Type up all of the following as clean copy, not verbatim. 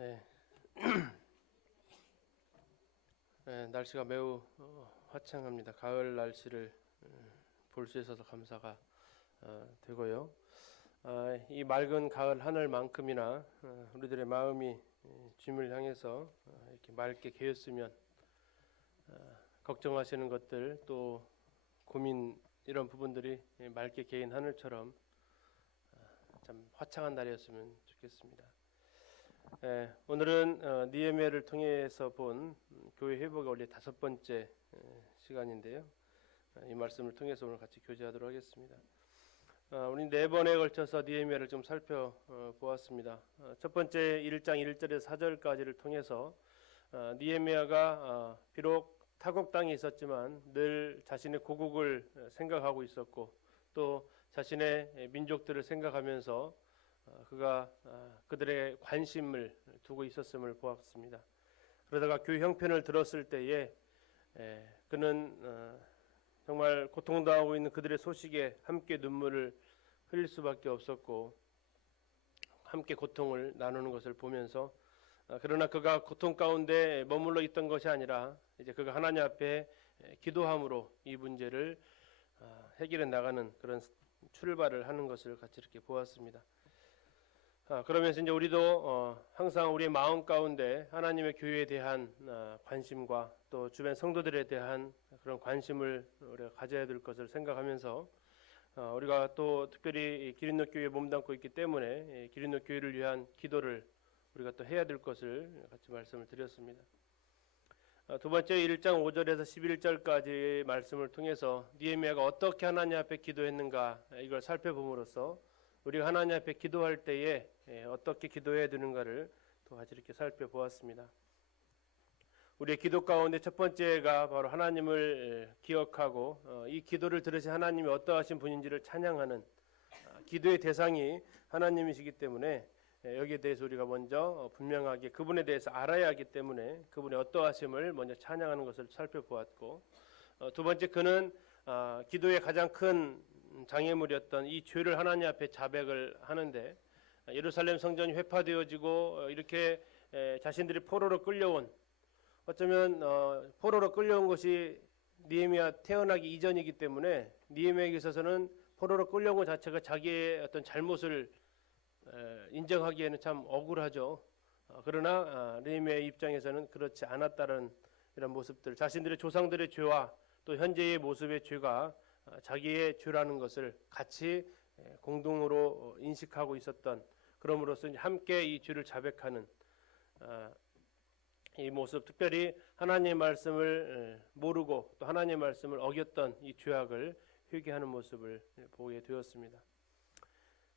네. 네, 날씨가 매우 화창합니다. 가을 날씨를 볼 수 있어서 감사가 되고요. 이 맑은 가을 하늘만큼이나 우리들의 마음이 주님을 향해서 이렇게 맑게 개었으면 걱정하시는 것들 또 고민 이런 부분들이 맑게 개인 하늘처럼 참 화창한 날이었으면 좋겠습니다. 오늘은 느헤미야를 통해서 본 교회 회복의 원리 5번째 시간인데요. 이 말씀을 통해서 오늘 같이 교제하도록 하겠습니다. 우리 4번에 걸쳐서 느헤미야를 좀 살펴보았습니다. 첫 번째 1장 1절에서 4절까지를 통해서 느헤미야가 비록 타국 땅에 있었지만 늘 자신의 고국을 생각하고 있었고 또 자신의 민족들을 생각하면서 그가 그들의 관심을 두고 있었음을 보았습니다. 그러다가 교회 형편을 들었을 때에 그는 정말 고통당하고 있는 그들의 소식에 함께 눈물을 흘릴 수밖에 없었고 함께 고통을 나누는 것을 보면서 그러나 그가 고통 가운데 머물러 있던 것이 아니라 이제 그가 하나님 앞에 기도함으로 이 문제를 해결해 나가는 그런 출발을 하는 것을 같이 이렇게 보았습니다. 그러면서 이제 우리도 항상 우리의 마음 가운데 하나님의 교회에 대한 관심과 또 주변 성도들에 대한 그런 관심을 우리가 가져야 될 것을 생각하면서 우리가 또 특별히 기린노 교회에 몸담고 있기 때문에 기린노 교회를 위한 기도를 우리가 또 해야 될 것을 같이 말씀을 드렸습니다. 두 번째 1장 5절에서 11절까지의 말씀을 통해서 느헤미야가 어떻게 하나님 앞에 기도했는가 이걸 살펴봄으로써 우리가 하나님 앞에 기도할 때에 어떻게 기도해야 되는가를 또 같이 이렇게 살펴보았습니다. 우리의 기도 가운데 첫 번째가 바로 하나님을 기억하고 이 기도를 들으신 하나님이 어떠하신 분인지를 찬양하는 기도의 대상이 하나님이시기 때문에 여기에 대해서 우리가 먼저 분명하게 그분에 대해서 알아야 하기 때문에 그분의 어떠하심을 먼저 찬양하는 것을 살펴보았고 두 번째 그는 기도의 가장 큰 장애물이었던 이 죄를 하나님 앞에 자백을 하는데 예루살렘 성전이 회파되어지고 이렇게 자신들이 포로로 끌려온 어쩌면 포로로 끌려온 것이 느헤미야 태어나기 이전이기 때문에 느헤미야에게 있어서는 포로로 끌려온 것 자체가 자기의 어떤 잘못을 인정하기에는 참 억울하죠. 그러나 느헤미야의 입장에서는 그렇지 않았다는 이런 모습들 자신들의 조상들의 죄와 또 현재의 모습의 죄가 자기의 죄라는 것을 같이 공동으로 인식하고 있었던 그럼으로써 함께 이 죄를 자백하는 이 모습 특별히 하나님의 말씀을 모르고 또 하나님의 말씀을 어겼던 이 죄악을 회개하는 모습을 보게 되었습니다.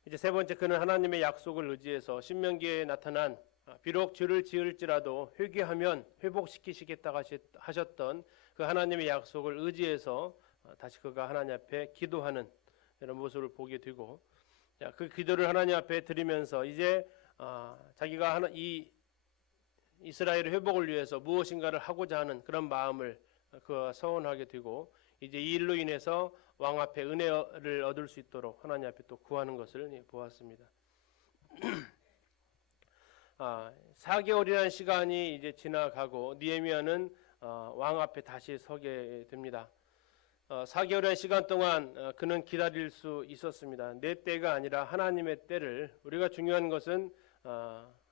이제 세 번째 그는 하나님의 약속을 의지해서 신명기에 나타난 비록 죄를 지을지라도 회개하면 회복시키시겠다고 하셨던 그 하나님의 약속을 의지해서 다시 그가 하나님 앞에 기도하는 이런 모습을 보게 되고 그 기도를 하나님 앞에 드리면서 이제 자기가 이 이스라엘의 회복을 위해서 무엇인가를 하고자 하는 그런 마음을 그가 서원하게 되고 이제 이 일로 인해서 왕 앞에 은혜를 얻을 수 있도록 하나님 앞에 또 구하는 것을 보았습니다. 4개월이라는 시간이 이제 지나가고 느헤미야는 왕 앞에 다시 서게 됩니다. 4개월의 시간 동안 그는 기다릴 수 있었습니다. 내 때가 아니라 하나님의 때를 우리가 중요한 것은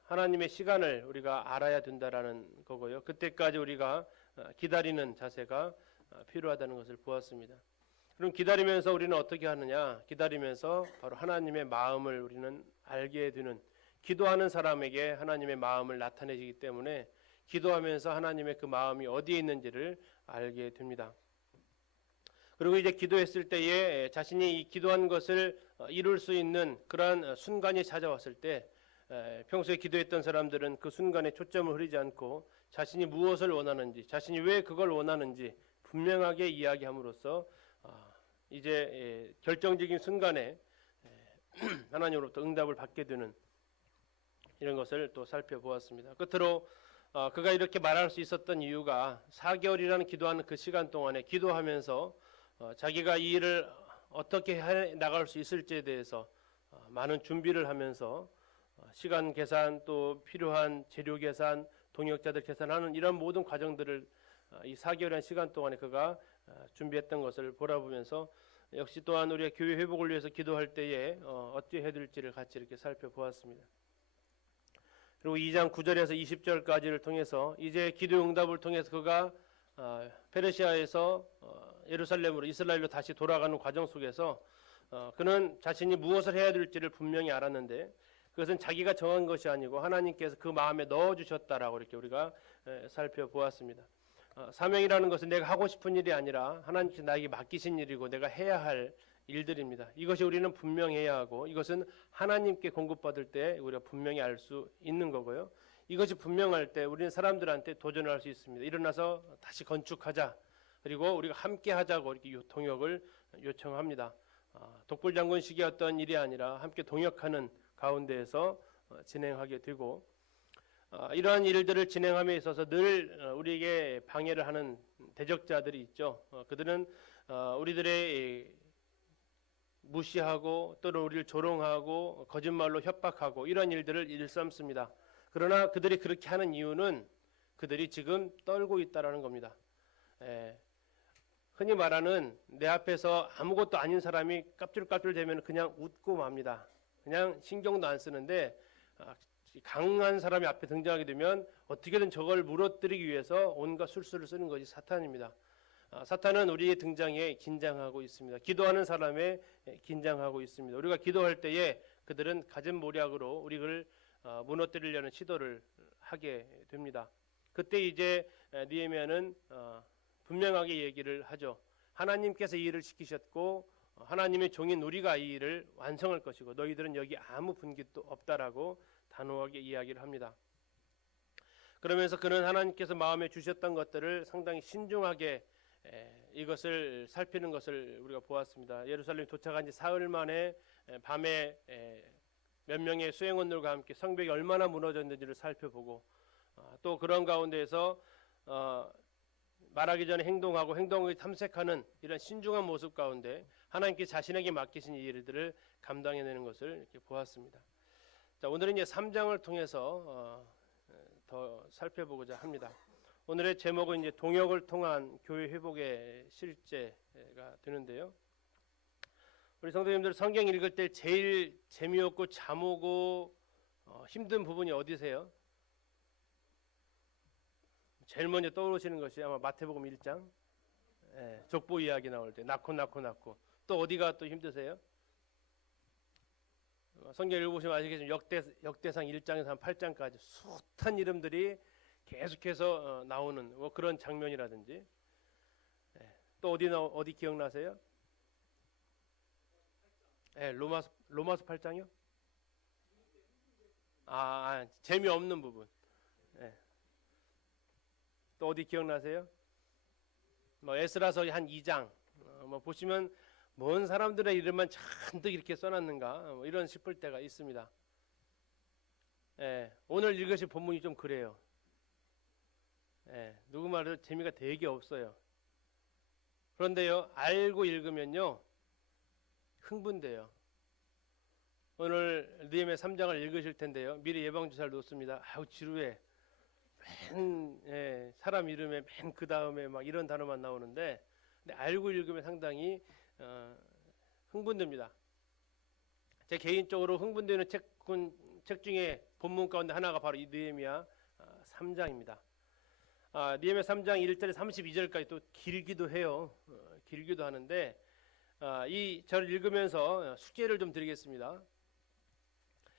하나님의 시간을 우리가 알아야 된다라는 거고요. 그때까지 우리가 기다리는 자세가 필요하다는 것을 보았습니다. 그럼 기다리면서 우리는 어떻게 하느냐? 기다리면서 바로 하나님의 마음을 우리는 알게 되는 기도하는 사람에게 하나님의 마음을 나타내시기 때문에 기도하면서 하나님의 그 마음이 어디에 있는지를 알게 됩니다. 그리고 이제 기도했을 때에 자신이 이 기도한 것을 이룰 수 있는 그러한 순간이 찾아왔을 때 평소에 기도했던 사람들은 그 순간에 초점을 흐리지 않고 자신이 무엇을 원하는지 자신이 왜 그걸 원하는지 분명하게 이야기함으로써 이제 결정적인 순간에 하나님으로부터 응답을 받게 되는 이런 것을 또 살펴보았습니다. 끝으로 그가 이렇게 말할 수 있었던 이유가 4개월이라는 기도하는 그 시간 동안에 기도하면서 자기가 이 일을 어떻게 해 나갈 수 있을지에 대해서 많은 준비를 하면서 시간 계산 또 필요한 재료 계산, 동역자들 계산하는 이런 모든 과정들을 이 4개월의 시간 동안에 그가 준비했던 것을 돌아보면서 역시 또한 우리가 교회 회복을 위해서 기도할 때에 어떻게 해야 될지를 같이 이렇게 살펴보았습니다. 그리고 2장 9절에서 20절까지를 통해서 이제 기도 응답을 통해서 그가 페르시아에서 예루살렘으로 이스라엘로 다시 돌아가는 과정 속에서 그는 자신이 무엇을 해야 될지를 분명히 알았는데 그것은 자기가 정한 것이 아니고 하나님께서 그 마음에 넣어주셨다라고 이렇게 우리가 살펴보았습니다. 사명이라는 것은 내가 하고 싶은 일이 아니라 하나님께서 나에게 맡기신 일이고 내가 해야 할 일들입니다. 이것이 우리는 분명해야 하고 이것은 하나님께 공급받을 때 우리가 분명히 알 수 있는 거고요. 이것이 분명할 때 우리는 사람들한테 도전을 할 수 있습니다. 일어나서 다시 건축하자. 그리고 우리가 함께 하자고 이렇게 동역을 요청합니다. 독불장군식의 어떤 일이 아니라 함께 동역하는 가운데에서 진행하게 되고 이러한 일들을 진행함에 있어서 늘 우리에게 방해를 하는 대적자들이 있죠. 그들은 우리들의 무시하고 또는 우리를 조롱하고 거짓말로 협박하고 이런 일들을 일삼습니다. 그러나 그들이 그렇게 하는 이유는 그들이 지금 떨고 있다라는 겁니다. 흔히 말하는 내 앞에서 아무것도 아닌 사람이 깝줄깝줄 되면 그냥 웃고 맙니다. 그냥 신경도 안 쓰는데 강한 사람이 앞에 등장하게 되면 어떻게든 저걸 무너뜨리기 위해서 온갖 술수를 쓰는 것이 사탄입니다. 사탄은 우리의 등장에 긴장하고 있습니다. 기도하는 사람에 긴장하고 있습니다. 우리가 기도할 때에 그들은 가진 모략으로 우리를 무너뜨리려는 시도를 하게 됩니다. 그때 이제 느헤미야는 분명하게 얘기를 하죠. 하나님께서 이 일을 시키셨고 하나님의 종인 우리가 이 일을 완성할 것이고 너희들은 여기 아무 분깃도 없다라고 단호하게 이야기를 합니다. 그러면서 그는 하나님께서 마음에 주셨던 것들을 상당히 신중하게 이것을 살피는 것을 우리가 보았습니다. 예루살렘 도착한 지 사흘 만에 밤에 몇 명의 수행원들과 함께 성벽이 얼마나 무너졌는지를 살펴보고 또 그런 가운데에서 말하기 전에 행동하고 행동을 탐색하는 이런 신중한 모습 가운데 하나님께 자신에게 맡기신 이 일들을 감당해내는 것을 이렇게 보았습니다. 자, 오늘은 이제 3장을 통해서 더 살펴보고자 합니다. 오늘의 제목은 이제 동역을 통한 교회 회복의 실제가 되는데요. 우리 성도님들 성경 읽을 때 제일 재미없고 잠오고 힘든 부분이 어디세요? 제일 먼저 떠오르시는 것이 아마 마태복음 1장 족보 이야기 나올 때 낳고 또 어디가 또 힘드세요? 성경 읽어보시면 아시겠지만 역대상 1장에서 한 8장까지 숱한 이름들이 계속해서 나오는 뭐 그런 장면이라든지 또 어디 기억나세요? 로마서 8장이요? 재미없는 부분. 또 어디 기억나세요? 뭐 에스라서 한 2장 뭐 보시면 뭔 사람들의 이름만 잔뜩 이렇게 써놨는가 뭐 이런 싶을 때가 있습니다. 오늘 읽으실 본문이 좀 그래요. 누구 말해도 재미가 되게 없어요. 그런데요 알고 읽으면요 흥분돼요. 오늘 느헤미야 3장을 읽으실 텐데요. 미리 예방주사를 놓습니다. 아우 지루해. 사람 이름에 맨 그 다음에 막 이런 단어만 나오는데 근데 알고 읽으면 상당히 흥분됩니다. 제 개인적으로 흥분되는 책 중에 본문 가운데 하나가 바로 이 느헤미야 3장입니다. 느헤미야 3장 1절에 32절까지 또 길기도 해요. 길기도 하는데 이 저를 읽으면서 숙제를 좀 드리겠습니다.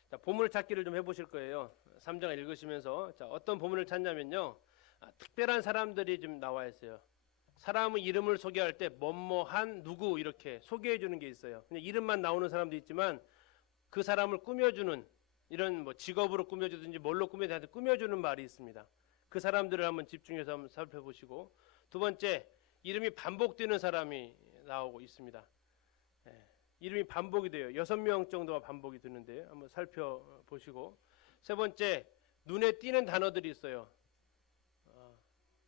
자, 보물 찾기를 좀 해보실 거예요. 3장을 읽으시면서 자, 어떤 보물을 찾냐면요. 특별한 사람들이 좀 나와 있어요. 사람의 이름을 소개할 때 뭐뭐한 누구 이렇게 소개해 주는 게 있어요. 그냥 이름만 나오는 사람도 있지만 그 사람을 꾸며주는 이런 뭐 직업으로 꾸며주든지 뭘로 꾸며주는 말이 있습니다. 그 사람들을 한번 집중해서 한번 살펴보시고 두 번째 이름이 반복되는 사람이 나오고 있습니다. 이름이 반복이 돼요. 6명 정도가 반복이 되는데 한번 살펴보시고 세 번째 눈에 띄는 단어들이 있어요.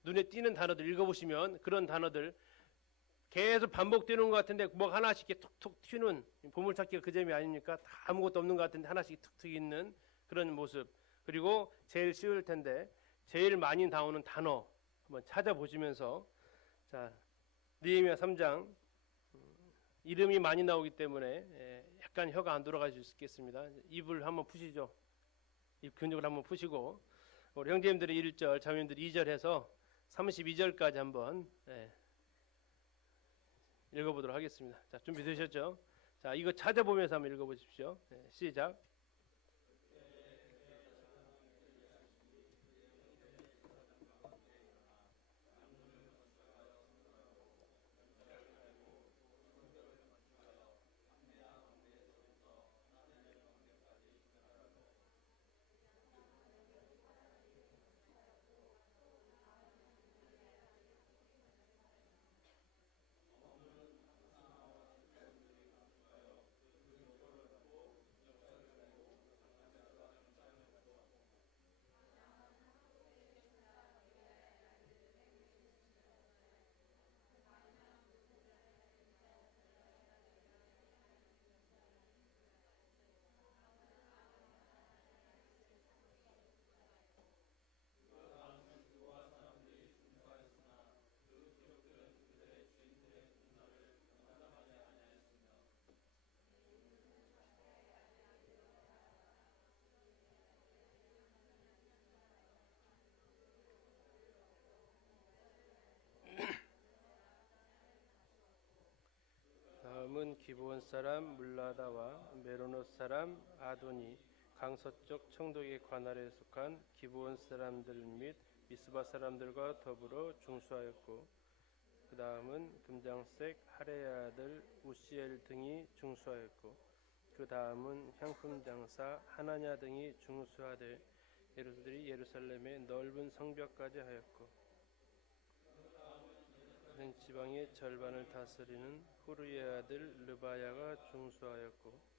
눈에 띄는 단어들 읽어보시면 그런 단어들 계속 반복되는 것 같은데 뭐 하나씩 이렇게 툭툭 튀는 보물찾기가 그 재미 아닙니까? 다 아무것도 없는 것 같은데 하나씩 툭툭 있는 그런 모습, 그리고 제일 쉬울 텐데 제일 많이 나오는 단어 한번 찾아보시면서, 자, 느헤미야 3장 이름이 많이 나오기 때문에 약간 혀가 안 돌아가실 수 있겠습니다. 입을 한번 푸시죠. 입 근육을 한번 푸시고, 우리 형제님들이 1절, 자매님들이 2절 해서 32절까지 한번 읽어보도록 하겠습니다. 자, 준비되셨죠? 자, 이거 찾아보면서 한번 읽어보십시오. 시작. 다음은 기브온 사람 물라다와 메로노 사람 아도니, 강서쪽 청독의 관할에 속한 기브온 사람들 및 미스바 사람들과 더불어 중수하였고, 그 다음은 금장색 하레야 아들 우시엘 등이 중수하였고, 그 다음은 향품 장사 하나냐 등이 중수하되, 예루살렘이 예루살렘의 넓은 성벽까지 하였고, 지방의 절반을 다스리는 후르의 아들 르바야가 중수하였고,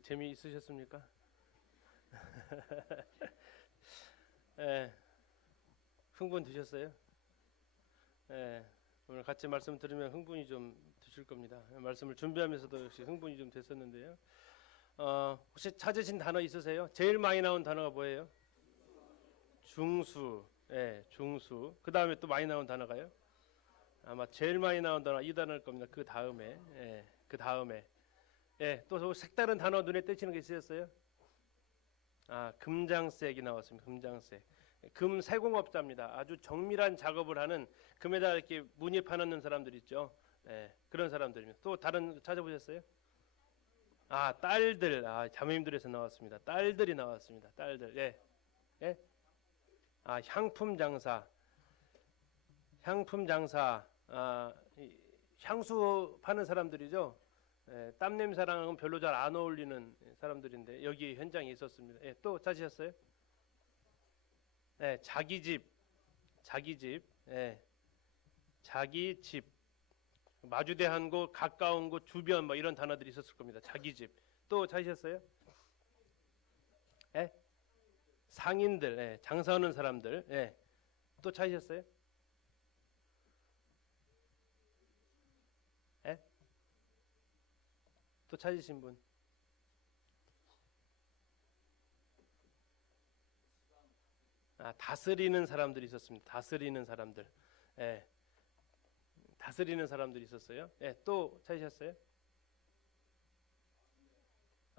재미있으셨습니까? 예, 흥분 드셨어요? 예, 오늘 같이 말씀 들으면 흥분이 좀 드실 겁니다. 말씀을 준비하면서도 역시 흥분이 좀 됐었는데요. 혹시 찾으신 단어 있으세요? 제일 많이 나온 단어가 뭐예요? 중수. 예, 중수. 그 다음에 또 많이 나온 단어가요? 아마 제일 많이 나온 단어 이 단어일 겁니다. 그 다음에, 예, 그 다음에, 예, 또 색다른 단어 눈에 띄시는 게 있으셨어요? 금장색이 나왔습니다. 금장색. 금 세공업자입니다. 아주 정밀한 작업을 하는 금에다 이렇게 무늬 파놓는 사람들 있죠. 예, 그런 사람들입니다. 또 다른 찾아보셨어요? 딸들. 자매님들에서 나왔습니다. 딸들이 나왔습니다. 딸들. 예, 예. 향품 장사. 향품 장사. 향수 파는 사람들이죠. 예, 땀 냄새랑은 별로 잘 안 어울리는 사람들인데 여기 현장에 있었습니다. 예, 또 찾으셨어요? 예, 자기 집, 예, 자기 집, 마주대한 곳, 가까운 곳, 주변 뭐 이런 단어들이 있었을 겁니다. 자기 집. 또 찾으셨어요? 예, 상인들, 예, 장사하는 사람들. 예, 또 찾으셨어요? 예, 또 찾으신 분? 다스리는 사람들이 있었습니다. 다스리는 사람들. 예, 다스리는 사람들이 있었어요. 예, 또 찾으셨어요?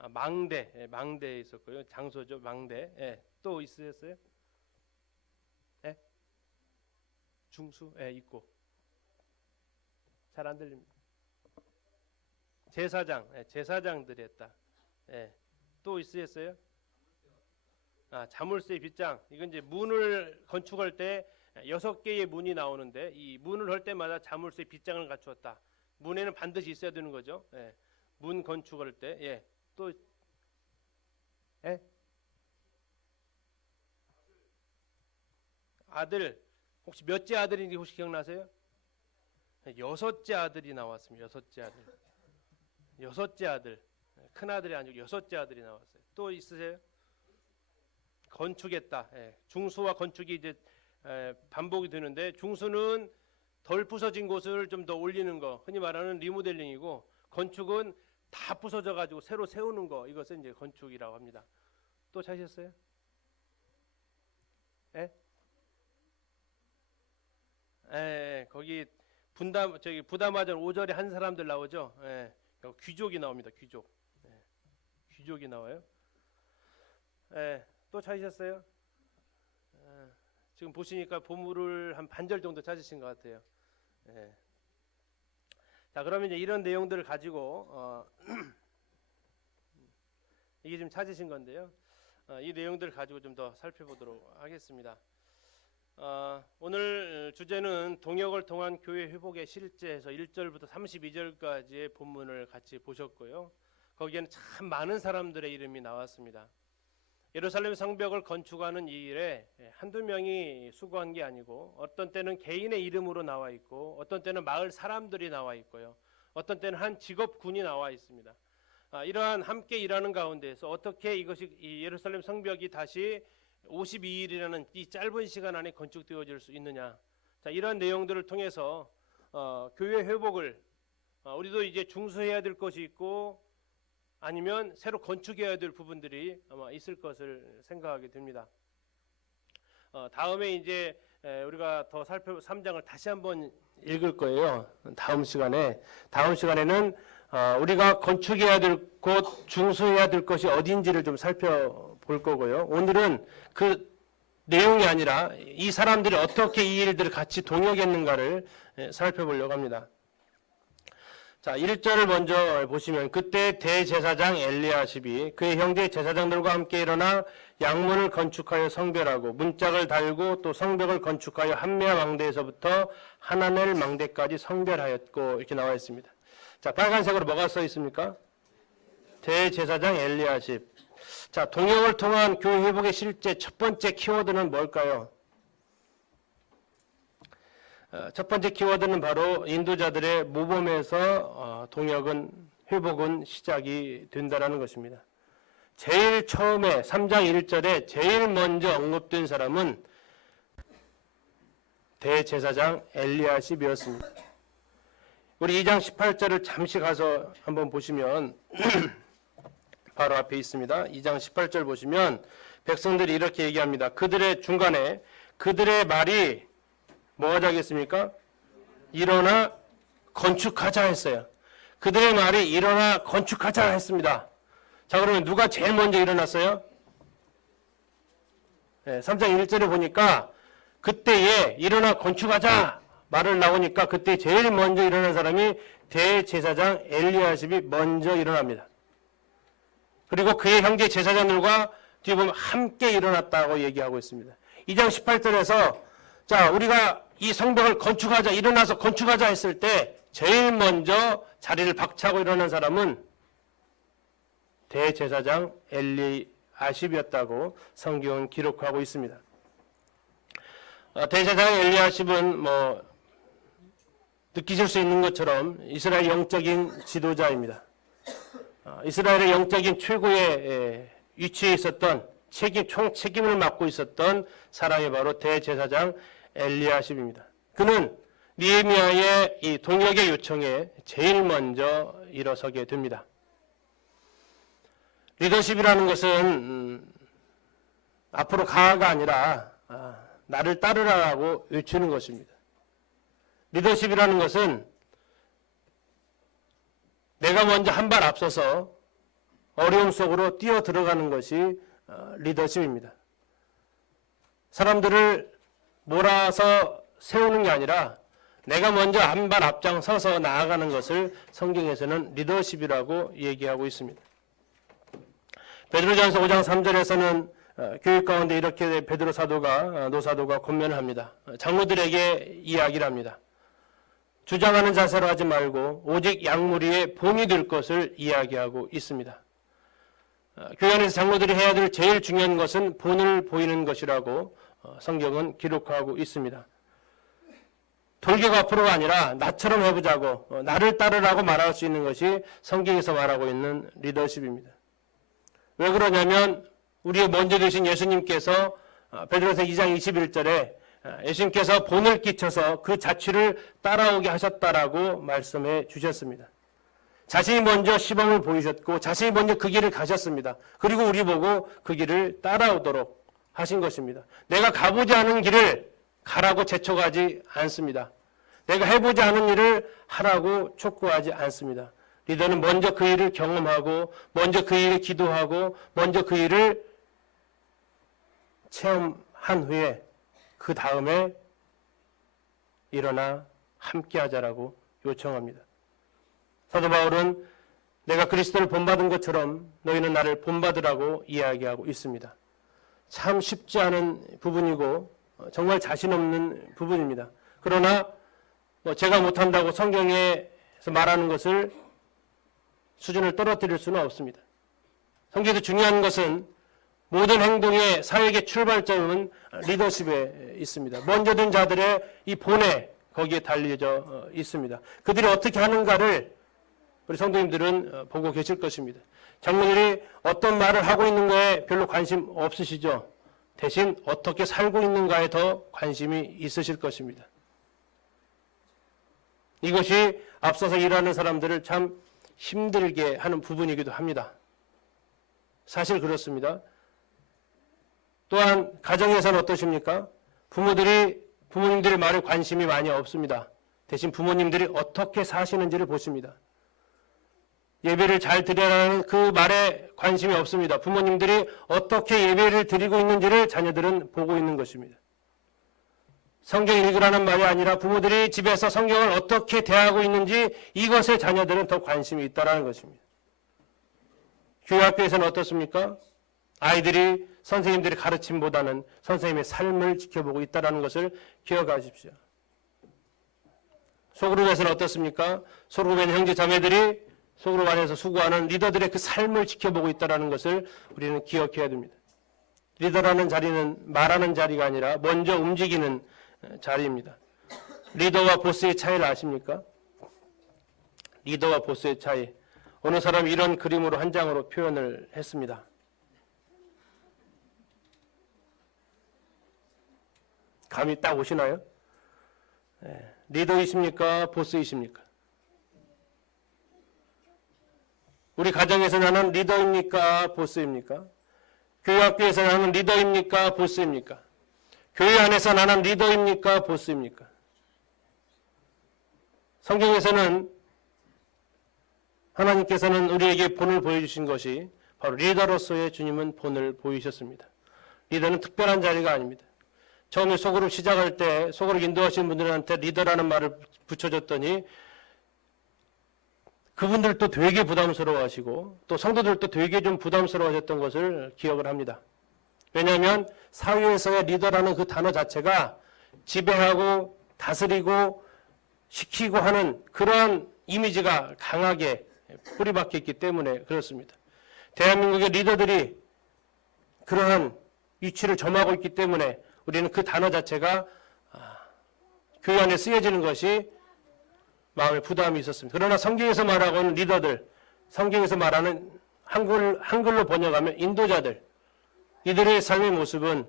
망대. 예, 망대에 있었고요. 장소죠. 망대. 예, 또 있으셨어요? 예? 중수? 예, 있고. 잘 안 들립니다. 제사장. 예, 제사장들이 했다. 예, 또 있으셨어요? 자물쇠 빗장. 이건 이제 문을 건축할 때 6개의 문이 나오는데 이 문을 할 때마다 자물쇠 빗장을 갖추었다. 문에는 반드시 있어야 되는 거죠. 예. 문 건축할 때. 예. 또 예? 아들. 혹시 몇째 아들인지 혹시 기억나세요? 6째 아들이 나왔습니다. 6째 아들. 6째 아들. 큰 아들이 아니고 6째 아들이 나왔어요. 또 있으세요? 건축했다. 예. 중수와 건축이 이제 반복이 되는데 중수는 덜 부서진 곳을 좀 더 올리는 거, 흔히 말하는 리모델링이고, 건축은 다 부서져 가지고 새로 세우는 거, 이것을 이제 건축이라고 합니다. 또 찾으셨어요? 예? 예, 거기 부담하전 5절에 한 사람들 나오죠. 예, 귀족이 나옵니다. 귀족. 예, 귀족이 나와요. 예, 또 찾으셨어요? 지금 보시니까 보물을 한 반절 정도 찾으신 것 같아요. 예. 자, 그러면 이제 이런 내용들을 가지고 이게 지금 찾으신 건데요. 이 내용들을 가지고 좀 더 살펴보도록 하겠습니다. 오늘 주제는 동역을 통한 교회 회복의 실제에서 1절부터 32절까지의 본문을 같이 보셨고요. 거기에는 참 많은 사람들의 이름이 나왔습니다. 예루살렘 성벽을 건축하는 이 일에 한두 명이 수고한 게 아니고 어떤 때는 개인의 이름으로 나와 있고 어떤 때는 마을 사람들이 나와 있고요. 어떤 때는 한 직업군이 나와 있습니다. 이러한 함께 일하는 가운데에서 어떻게 이것이 이 예루살렘 성벽이 다시 52일이라는 이 짧은 시간 안에 건축되어질 수 있느냐. 자, 이러한 내용들을 통해서 교회 회복을 우리도 이제 중수해야 될 것이 있고 아니면 새로 건축해야 될 부분들이 아마 있을 것을 생각하게 됩니다. 다음에 이제 우리가 더 3장을 다시 한번 읽을 거예요. 다음 시간에는 우리가 건축해야 될 곳, 중수해야 될 것이 어딘지를 좀 살펴볼 거고요. 오늘은 그 내용이 아니라 이 사람들이 어떻게 이 일들을 같이 동역했는가를 살펴보려고 합니다. 자, 1절을 먼저 보시면 그때 대제사장 엘리야십이 그의 형제 제사장들과 함께 일어나 양문을 건축하여 성별하고 문짝을 달고 또 성벽을 건축하여 한메아 망대에서부터 하나넬 망대까지 성별하였고 이렇게 나와 있습니다. 자, 빨간색으로 뭐가 써 있습니까? 대제사장 엘리야십. 자, 동역을 통한 교회 회복의 실제 첫 번째 키워드는 뭘까요? 첫 번째 키워드는 바로 인도자들의 모범에서 동역은 회복은 시작이 된다는 것입니다. 제일 처음에 3장 1절에 제일 먼저 언급된 사람은 대제사장 엘리야십이었습니다. 우리 2장 18절을 잠시 가서 한번 보시면 바로 앞에 있습니다. 2장 18절 보시면 백성들이 이렇게 얘기합니다. 그들의 중간에 그들의 말이 뭐가 자겠습니까? 일어나 건축하자 했어요. 그들의 말이 일어나 건축하자 했습니다. 자, 그러면 누가 제일 먼저 일어났어요? 3장 1절에 보니까 그때에 일어나 건축하자 말을 나오니까 그때 제일 먼저 일어난 사람이 대제사장 엘리야십이 먼저 일어납니다. 그리고 그의 형제 제사장들과 뒤에 보면 함께 일어났다고 얘기하고 있습니다. 2장 18절에서 자, 우리가 이 성벽을 건축하자, 일어나서 건축하자 했을 때 제일 먼저 자리를 박차고 일어난 사람은 대제사장 엘리야십이었다고 성경은 기록하고 있습니다. 대제사장 엘리야십은 느끼실 수 있는 것처럼 이스라엘 영적인 지도자입니다. 이스라엘의 영적인 최고의 위치에 있었던 총책임을 맡고 있었던 사람이 바로 대제사장 엘리야십입니다. 그는 느헤미야의 이 동역의 요청에 제일 먼저 일어서게 됩니다. 리더십이라는 것은 앞으로 가가 아니라 나를 따르라고 외치는 것입니다. 리더십이라는 것은 내가 먼저 한 발 앞서서 어려움 속으로 뛰어 들어가는 것이 리더십입니다. 사람들을 몰아서 세우는 게 아니라 내가 먼저 한 발 앞장서서 나아가는 것을 성경에서는 리더십이라고 얘기하고 있습니다. 베드로전서 5장 3절에서는 교육 가운데 이렇게 베드로 사도가 노사도가 권면을 합니다. 장로들에게 이야기를 합니다. 주장하는 자세로 하지 말고 오직 양무리의 본이 될 것을 이야기하고 있습니다. 교회 안에서 장로들이 해야 될 제일 중요한 것은 본을 보이는 것이라고 성경은 기록하고 있습니다. 돌격 앞으로가 아니라 나처럼 해보자고 나를 따르라고 말할 수 있는 것이 성경에서 말하고 있는 리더십입니다. 왜 그러냐면 우리의 먼저 되신 예수님께서 베드로서 2장 21절에 예수님께서 본을 끼쳐서 그 자취를 따라오게 하셨다라고 말씀해 주셨습니다. 자신이 먼저 시범을 보이셨고 자신이 먼저 그 길을 가셨습니다. 그리고 우리 보고 그 길을 따라오도록 하신 것입니다. 내가 가보지 않은 길을 가라고 재촉하지 않습니다. 내가 해보지 않은 일을 하라고 촉구하지 않습니다. 리더는 먼저 그 일을 경험하고 먼저 그 일을 기도하고 먼저 그 일을 체험한 후에 그 다음에 일어나 함께하자라고 요청합니다. 사도 바울은 내가 그리스도를 본받은 것처럼 너희는 나를 본받으라고 이야기하고 있습니다. 참 쉽지 않은 부분이고 정말 자신 없는 부분입니다. 그러나 제가 못한다고 성경에서 말하는 것을 수준을 떨어뜨릴 수는 없습니다. 성경에서 중요한 것은 모든 행동의 사역의 출발점은 리더십에 있습니다. 먼저 든 자들의 이 본에 거기에 달려져 있습니다. 그들이 어떻게 하는가를 우리 성도님들은 보고 계실 것입니다. 장로들이 어떤 말을 하고 있는 거에 별로 관심 없으시죠? 대신 어떻게 살고 있는가에 더 관심이 있으실 것입니다. 이것이 앞서서 일하는 사람들을 참 힘들게 하는 부분이기도 합니다. 사실 그렇습니다. 또한 가정에서는 어떠십니까? 부모님들의 말에 관심이 많이 없습니다. 대신 부모님들이 어떻게 사시는지를 보십니다. 예배를 잘 드리라는 그 말에 관심이 없습니다. 부모님들이 어떻게 예배를 드리고 있는지를 자녀들은 보고 있는 것입니다. 성경 읽으라는 말이 아니라 부모들이 집에서 성경을 어떻게 대하고 있는지 이것에 자녀들은 더 관심이 있다는 것입니다. 교회 학교에서는 어떻습니까? 아이들이 선생님들의 가르침보다는 선생님의 삶을 지켜보고 있다는 것을 기억하십시오. 소그룹에서는 어떻습니까? 소그룹에 있는 형제 자매들이 소그룹 안에서 수고하는 리더들의 그 삶을 지켜보고 있다는 것을 우리는 기억해야 됩니다. 리더라는 자리는 말하는 자리가 아니라 먼저 움직이는 자리입니다. 리더와 보스의 차이를 아십니까? 리더와 보스의 차이. 어느 사람이 이런 그림으로 한 장으로 표현을 했습니다. 감이 딱 오시나요? 리더이십니까? 보스이십니까? 우리 가정에서 나는 리더입니까? 보스입니까? 교회 학교에서 나는 리더입니까? 보스입니까? 교회 안에서 나는 리더입니까? 보스입니까? 성경에서는 하나님께서는 우리에게 본을 보여주신 것이 바로 리더로서의 주님은 본을 보이셨습니다. 리더는 특별한 자리가 아닙니다. 처음에 소그룹 시작할 때 소그룹 인도하시는 분들한테 리더라는 말을 붙여줬더니 그분들도 되게 부담스러워하시고 또 성도들도 되게 좀 부담스러워하셨던 것을 기억을 합니다. 왜냐하면 사회에서의 리더라는 그 단어 자체가 지배하고 다스리고 시키고 하는 그러한 이미지가 강하게 뿌리박혀 있기 때문에 그렇습니다. 대한민국의 리더들이 그러한 위치를 점하고 있기 때문에 우리는 그 단어 자체가 교회 안에 쓰여지는 것이 마음에 부담이 있었습니다. 그러나 성경에서 말하고 있는 리더들, 성경에서 말하는 한글로 번역하면 인도자들, 이들의 삶의 모습은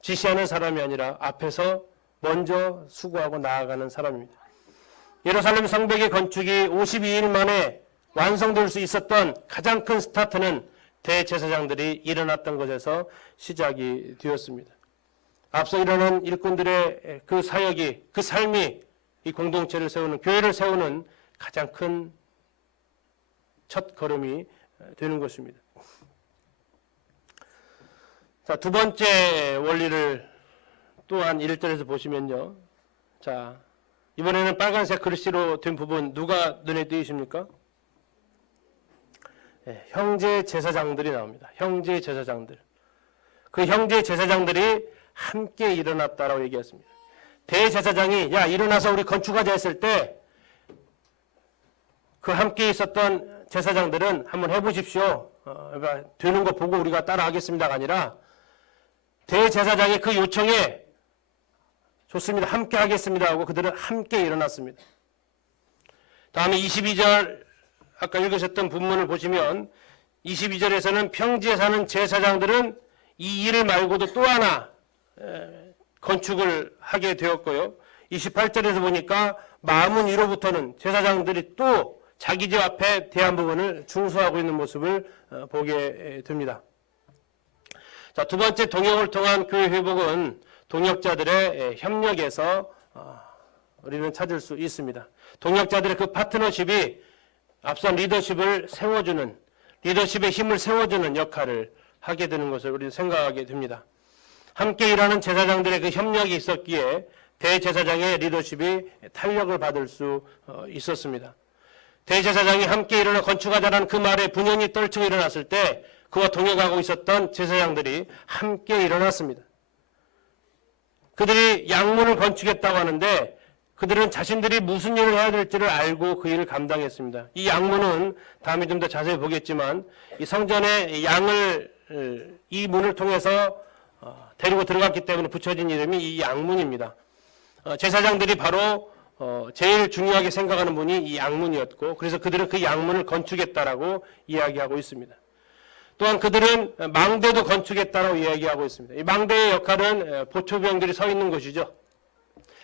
지시하는 사람이 아니라 앞에서 먼저 수고하고 나아가는 사람입니다. 예루살렘 성벽의 건축이 52일 만에 완성될 수 있었던 가장 큰 스타트는 대제사장들이 일어났던 것에서 시작이 되었습니다. 앞서 일어난 일꾼들의 그 사역이, 그 삶이 이 공동체를 세우는, 교회를 세우는 가장 큰 첫 걸음이 되는 것입니다. 자, 두 번째 원리를 또한 1절에서 보시면요. 자, 이번에는 빨간색 글씨로 된 부분 누가 눈에 띄십니까? 네, 형제 제사장들이 나옵니다. 형제 제사장들. 그 형제 제사장들이 함께 일어났다라고 얘기했습니다. 대제사장이 야 일어나서 우리 건축하자 했을 때 그 함께 있었던 제사장들은 한번 해보십시오. 되는 거 보고 우리가 따라하겠습니다가 아니라 대제사장이 그 요청에 좋습니다. 함께 하겠습니다 하고 그들은 함께 일어났습니다. 다음에 22절 아까 읽으셨던 본문을 보시면 22절에서는 평지에 사는 제사장들은 이 일 말고도 또 하나 건축을 하게 되었고요. 28절에서 보니까 마문 위로부터는 제사장들이 또 자기 집 앞에 대한 부분을 중수하고 있는 모습을 보게 됩니다. 자, 두 번째 동역을 통한 교회 회복은 동역자들의 협력에서 우리는 찾을 수 있습니다. 동역자들의 그 파트너십이 앞선 리더십을 세워주는, 리더십의 힘을 세워주는 역할을 하게 되는 것을 우리는 생각하게 됩니다. 함께 일하는 제사장들의 그 협력이 있었기에 대제사장의 리더십이 탄력을 받을 수 있었습니다. 대제사장이 함께 일어나 건축하자라는 그 말에 분연히 떨치고 일어났을 때 그와 동역하고 있었던 제사장들이 함께 일어났습니다. 그들이 양문을 건축했다고 하는데 그들은 자신들이 무슨 일을 해야 될지를 알고 그 일을 감당했습니다. 이 양문은 다음에 좀 더 자세히 보겠지만 이 성전에 양을 이 문을 통해서 데리고 들어갔기 때문에 붙여진 이름이 이 양문입니다. 제사장들이 바로 제일 중요하게 생각하는 분이 이 양문이었고 그래서 그들은 그 양문을 건축했다라고 이야기하고 있습니다. 또한 그들은 망대도 건축했다라고 이야기하고 있습니다. 이 망대의 역할은 보초병들이 서 있는 곳이죠.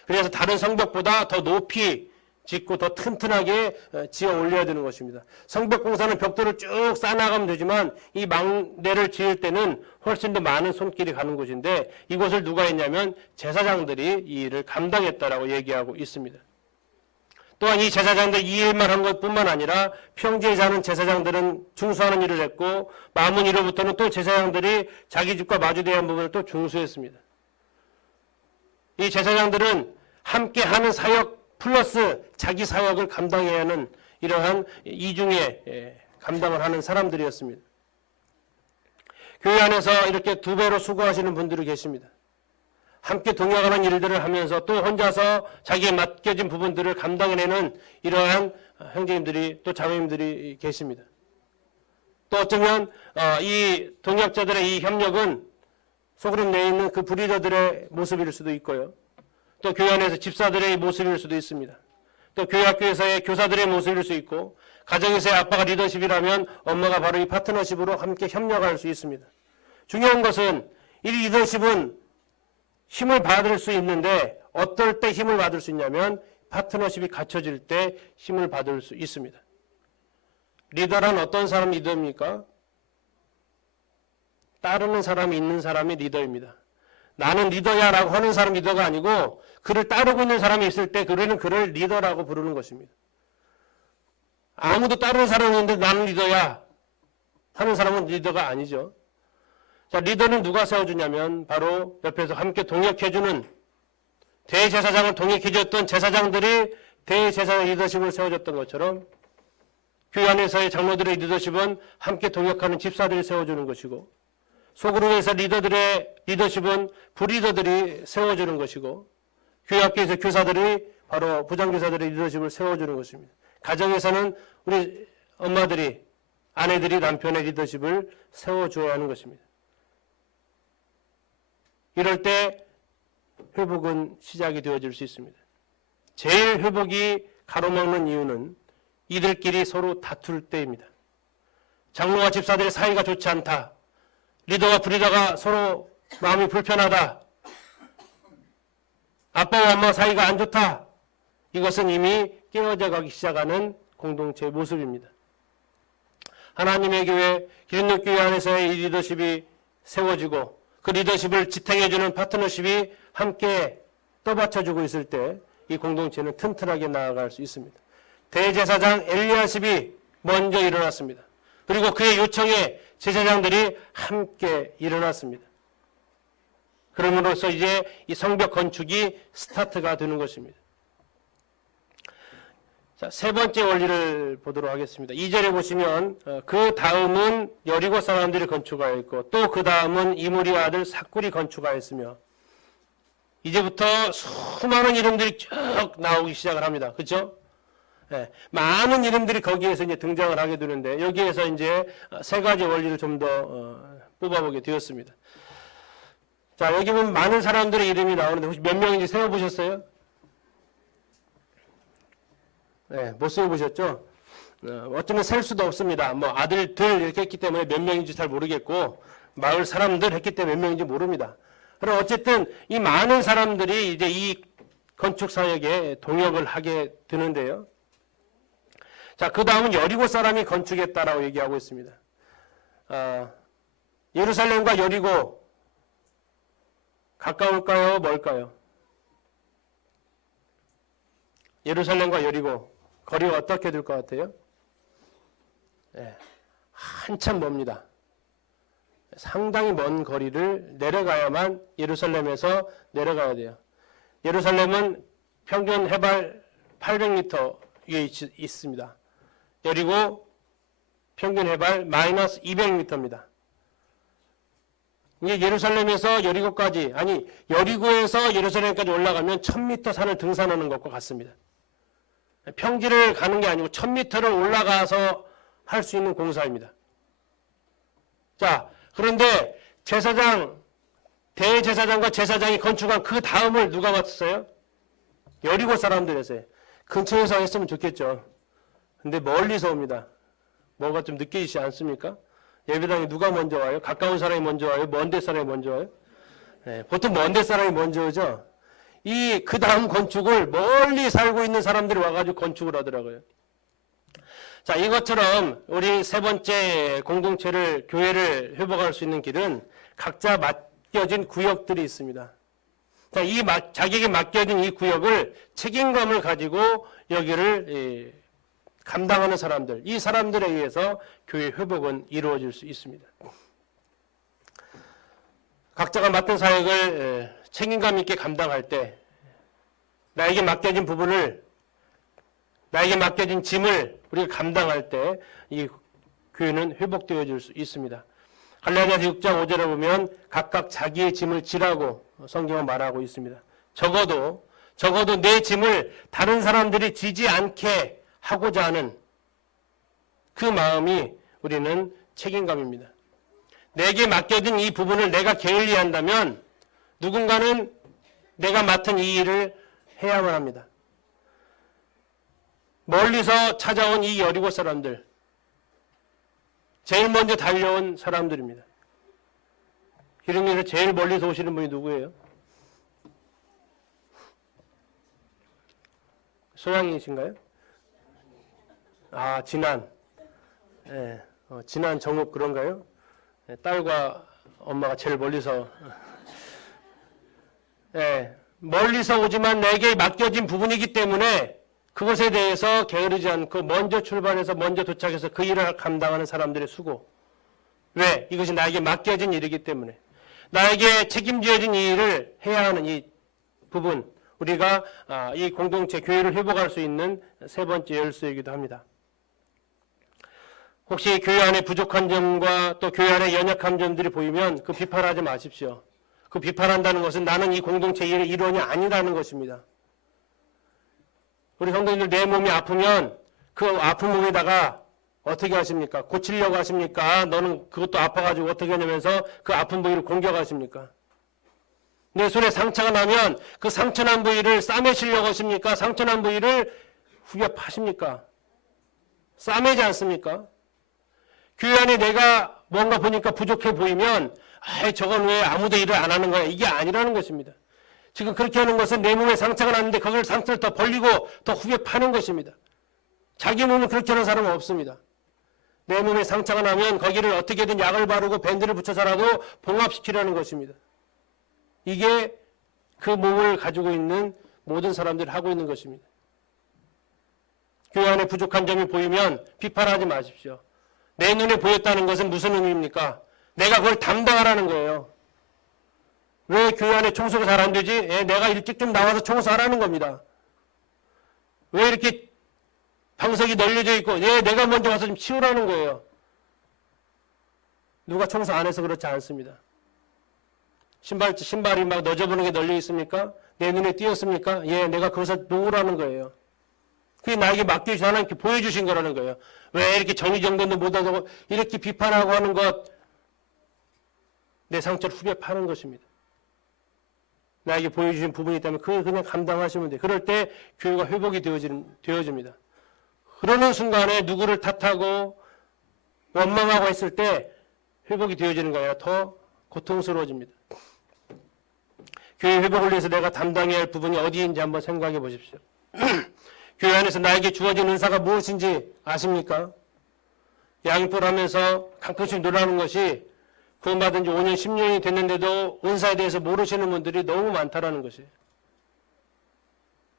그래서 다른 성벽보다 더 높이 짓고 더 튼튼하게 지어 올려야 되는 것입니다. 성벽 공사는 벽돌을 쭉 쌓아나가면 되지만 이 망대를 지을 때는 훨씬 더 많은 손길이 가는 곳인데 이곳을 누가 했냐면 제사장들이 이 일을 감당했다라고 얘기하고 있습니다. 또한 이 제사장들 이 일만 한 것뿐만 아니라 평지에 사는 제사장들은 중수하는 일을 했고 마문 위로부터는 또 제사장들이 자기 집과 마주대한 부분을 또 중수했습니다. 이 제사장들은 함께 하는 사역 플러스 자기 사역을 감당해야 하는 이러한 이중의 감당을 하는 사람들이었습니다. 교회 안에서 이렇게 두 배로 수고하시는 분들이 계십니다. 함께 동역하는 일들을 하면서 또 혼자서 자기에 맡겨진 부분들을 감당해내는 이러한 형제님들이 또 자매님들이 계십니다. 또 어쩌면 이 동역자들의 이 협력은 소그룹 내에 있는 그 브리더들의 모습일 수도 있고요. 또 교회 안에서 집사들의 모습일 수도 있습니다. 또 교회 학교에서의 교사들의 모습일 수 있고, 가정에서의 아빠가 리더십이라면 엄마가 바로 이 파트너십으로 함께 협력할 수 있습니다. 중요한 것은 이 리더십은 힘을 받을 수 있는데 어떨 때 힘을 받을 수 있냐면 파트너십이 갖춰질 때 힘을 받을 수 있습니다. 리더란 어떤 사람이 리더입니까? 따르는 사람이 있는 사람이 리더입니다. 나는 리더야 라고 하는 사람 리더가 아니고 그를 따르고 있는 사람이 있을 때 그를 리더라고 부르는 것입니다. 아무도 따르는 사람이 있는데 나는 리더야 하는 사람은 리더가 아니죠. 자, 리더는 누가 세워주냐면 바로 옆에서 함께 동역해주는 대제사장을 동역해줬던 제사장들이 대제사장 리더십을 세워줬던 것처럼 교회 안에서의 장로들의 리더십은 함께 동역하는 집사들이 세워주는 것이고, 소그룹에서 리더들의 리더십은 부리더들이 세워주는 것이고, 교회 학교에서 교사들이 바로 부장교사들의 리더십을 세워주는 것입니다. 가정에서는 우리 엄마들이, 아내들이 남편의 리더십을 세워줘야 하는 것입니다. 이럴 때 회복은 시작이 되어질 수 있습니다. 제일 회복이 가로막는 이유는 이들끼리 서로 다툴 때입니다. 장로와 집사들의 사이가 좋지 않다. 리더와 부리더가 서로 마음이 불편하다. 아빠와 엄마 사이가 안 좋다. 이것은 이미 깨어져 가기 시작하는 공동체의 모습입니다. 하나님의 교회, 기독교회 안에서의 이 리더십이 세워지고 그 리더십을 지탱해주는 파트너십이 함께 떠받쳐주고 있을 때 이 공동체는 튼튼하게 나아갈 수 있습니다. 대제사장 엘리야십이 먼저 일어났습니다. 그리고 그의 요청에 제사장들이 함께 일어났습니다. 그럼으로써 이제 이 성벽 건축이 스타트가 되는 것입니다. 자, 세 번째 원리를 보도록 하겠습니다. 2절에 보시면 그 다음은 여리고 사람들이 건축하였고 또 그 다음은 이므리 아들 삭굴이 건축하였으며, 이제부터 수많은 이름들이 쭉 나오기 시작을 합니다. 그렇죠? 네, 많은 이름들이 거기에서 이제 등장을 하게 되는데 여기에서 이제 세 가지 원리를 좀 더 뽑아보게 되었습니다. 자, 여기 보면 많은 사람들의 이름이 나오는데 혹시 몇 명인지 세어보셨어요? 네, 못 세어보셨죠? 어쩌면 셀 수도 없습니다. 뭐 아들들 이렇게 했기 때문에 몇 명인지 잘 모르겠고 마을 사람들 했기 때문에 몇 명인지 모릅니다. 그럼 어쨌든 이 많은 사람들이 이제 이 건축 사역에 동역을 하게 되는데요. 자, 그 다음은 여리고 사람이 건축했다라고 얘기하고 있습니다. 예루살렘과 여리고 가까울까요? 멀까요? 예루살렘과 여리고 거리가 어떻게 될 것 같아요? 네, 한참 멉니다. 상당히 먼 거리를 내려가야만 예루살렘에서 내려가야 돼요. 예루살렘은 평균 해발 800m 위에 있습니다. 여리고 평균 해발 마이너스 200m입니다. 이게 예루살렘에서 여리고까지, 아니 여리고에서 예루살렘까지 올라가면 1000m 산을 등산하는 것과 같습니다. 평지를 가는 게 아니고 1000m를 올라가서 할 수 있는 공사입니다. 자, 그런데 대제사장과 제사장이 건축한 그 다음을 누가 맡았어요? 여리고 사람들이었어요. 근처에서 했으면 좋겠죠. 근데 멀리서 옵니다. 뭐가 좀 느껴지지 않습니까? 예배당에 누가 먼저 와요? 가까운 사람이 먼저 와요? 먼데 사람이 먼저 와요? 네, 보통 먼데 사람이 먼저 오죠. 그 다음 건축을 멀리 살고 있는 사람들이 와가지고 건축을 하더라고요. 자, 이것처럼 우리 세 번째 공동체를, 교회를 회복할 수 있는 길은 각자 맡겨진 구역들이 있습니다. 자, 자기에게 맡겨진 이 구역을 책임감을 가지고 여기를 감당하는 사람들, 이 사람들에 의해서 교회 회복은 이루어질 수 있습니다. 각자가 맡은 사역을 책임감 있게 감당할 때 나에게 맡겨진 부분을, 나에게 맡겨진 짐을 우리가 감당할 때 이 교회는 회복되어질 수 있습니다. 갈라디아서 6장 5절에 보면 각각 자기의 짐을 지라고 성경은 말하고 있습니다. 적어도 내 짐을 다른 사람들이 지지 않게 하고자 하는 그 마음이 우리는 책임감입니다. 내게 맡겨진 이 부분을 내가 게을리한다면 누군가는 내가 맡은 이 일을 해야만 합니다. 멀리서 찾아온 이 여리고 사람들, 제일 먼저 달려온 사람들입니다. 기름에서 제일 멀리서 오시는 분이 누구예요? 소양이신가요? 아, 진안. 예, 진안 정읍 그런가요? 예, 딸과 엄마가 제일 멀리서. 예, 멀리서 오지만 내게 맡겨진 부분이기 때문에 그것에 대해서 게으르지 않고 먼저 출발해서 먼저 도착해서 그 일을 감당하는 사람들의 수고. 왜? 이것이 나에게 맡겨진 일이기 때문에. 나에게 책임지어진 이 일을 해야 하는 이 부분, 우리가 이 공동체 교회를 회복할 수 있는 세 번째 열쇠이기도 합니다. 혹시 교회 안에 부족한 점과 또 교회 안에 연약한 점들이 보이면 그 비판하지 마십시오. 그 비판한다는 것은 나는 이 공동체 일원이 아니라는 것입니다. 우리 성도님들 내 몸이 아프면 그 아픈 몸에다가 어떻게 하십니까? 고치려고 하십니까? 너는 그것도 아파가지고 어떻게 하냐면서 그 아픈 부위를 공격하십니까? 내 손에 상처가 나면 그 상처난 부위를 싸매시려고 하십니까? 상처난 부위를 후벼 파십니까? 싸매지 않습니까? 교회 안에 내가 뭔가 보니까 부족해 보이면 저건 왜 아무도 일을 안 하는 거야? 이게 아니라는 것입니다. 지금 그렇게 하는 것은 내 몸에 상처가 났는데 그걸 상처를 더 벌리고 더 후벼 파는 것입니다. 자기 몸을 그렇게 하는 사람은 없습니다. 내 몸에 상처가 나면 거기를 어떻게든 약을 바르고 밴드를 붙여서라도 봉합시키려는 것입니다. 이게 그 몸을 가지고 있는 모든 사람들이 하고 있는 것입니다. 교회 안에 부족한 점이 보이면 비판하지 마십시오. 내 눈에 보였다는 것은 무슨 의미입니까? 내가 그걸 담당하라는 거예요. 왜 교회 안에 청소가 잘 안 되지? 내가 일찍 좀 나와서 청소하라는 겁니다. 왜 이렇게 방석이 널려져 있고 내가 먼저 와서 좀 치우라는 거예요. 누가 청소 안 해서 그렇지 않습니다. 신발이 막 너저분하게 게 널려 있습니까? 내 눈에 띄었습니까? 내가 거기서 놓으라는 거예요. 그게 나에게 맡겨주신 하나님께 보여주신 거라는 거예요. 왜 이렇게 정리정돈도 못하고 이렇게 비판하고 하는 것, 내 상처를 후벼 파는 것입니다. 나에게 보여주신 부분이 있다면 그걸 그냥 감당하시면 돼요. 그럴 때 교회가 회복이 되어집니다. 그러는 순간에 누구를 탓하고 원망하고 했을 때 회복이 되어지는 거예요. 더 고통스러워집니다. 교회 회복을 위해서 내가 담당해야 할 부분이 어디인지 한번 생각해 보십시오. 교회 안에서 나에게 주어진 은사가 무엇인지 아십니까? 양육을 하면서 가끔씩 놀라는 것이 구원받은 지 5년, 10년이 됐는데도 은사에 대해서 모르시는 분들이 너무 많다라는 것이에요.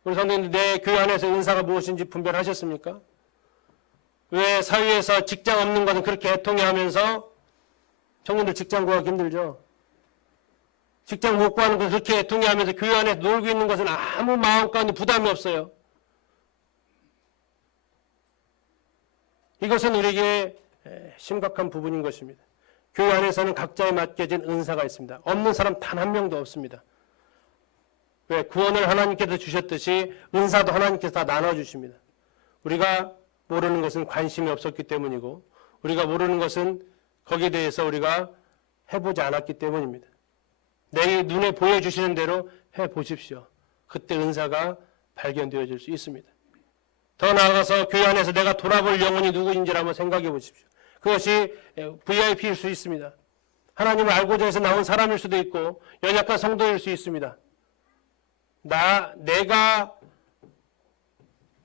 우리 성도님들 내 교회 안에서 은사가 무엇인지 분별하셨습니까? 왜 사회에서 직장 없는 것은 그렇게 애통해하면서 청년들 직장 구하기 힘들죠? 직장 못 구하는 것을 그렇게 애통해하면서 교회 안에 놀고 있는 것은 아무 마음 가운데 부담이 없어요. 이것은 우리에게 심각한 부분인 것입니다. 교회 안에서는 각자에 맡겨진 은사가 있습니다. 없는 사람 단 한 명도 없습니다. 왜? 구원을 하나님께서 주셨듯이 은사도 하나님께서 다 나눠주십니다. 우리가 모르는 것은 관심이 없었기 때문이고 우리가 모르는 것은 거기에 대해서 우리가 해보지 않았기 때문입니다. 내 눈에 보여주시는 대로 해보십시오. 그때 은사가 발견되어질 수 있습니다. 더 나아가서 교회 안에서 내가 돌아볼 영혼이 누구인지를 한번 생각해 보십시오. 그것이 VIP일 수 있습니다. 하나님을 알고자 해서 나온 사람일 수도 있고 연약한 성도일 수 있습니다. 내가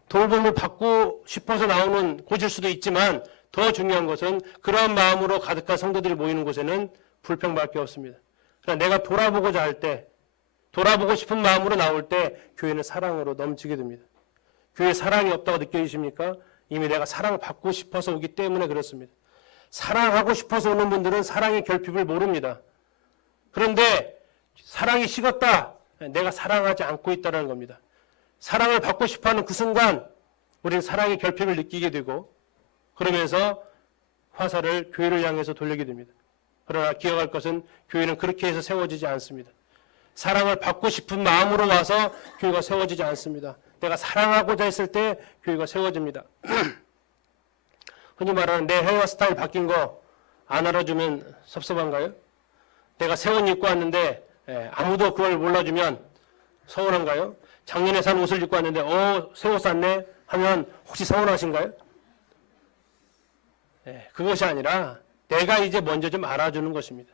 돌봄을 받고 싶어서 나오는 곳일 수도 있지만 더 중요한 것은 그러한 마음으로 가득한 성도들이 모이는 곳에는 불평밖에 없습니다. 그러나 내가 돌아보고자 할 때, 돌아보고 싶은 마음으로 나올 때 교회는 사랑으로 넘치게 됩니다. 교회에 사랑이 없다고 느껴지십니까? 이미 내가 사랑을 받고 싶어서 오기 때문에 그렇습니다. 사랑하고 싶어서 오는 분들은 사랑의 결핍을 모릅니다. 그런데 사랑이 식었다. 내가 사랑하지 않고 있다는 겁니다. 사랑을 받고 싶어하는 그 순간 우리는 사랑의 결핍을 느끼게 되고 그러면서 화살을 교회를 향해서 돌리게 됩니다. 그러나 기억할 것은 교회는 그렇게 해서 세워지지 않습니다. 사랑을 받고 싶은 마음으로 와서 교회가 세워지지 않습니다. 내가 사랑하고자 했을 때 교회가 세워집니다. 흔히 말하는 내 헤어스타일 바뀐 거 안 알아주면 섭섭한가요? 내가 새 옷 입고 왔는데 아무도 그걸 몰라주면 서운한가요? 작년에 산 옷을 입고 왔는데 새 옷 샀네? 하면 혹시 서운하신가요? 네, 그것이 아니라 내가 이제 먼저 좀 알아주는 것입니다.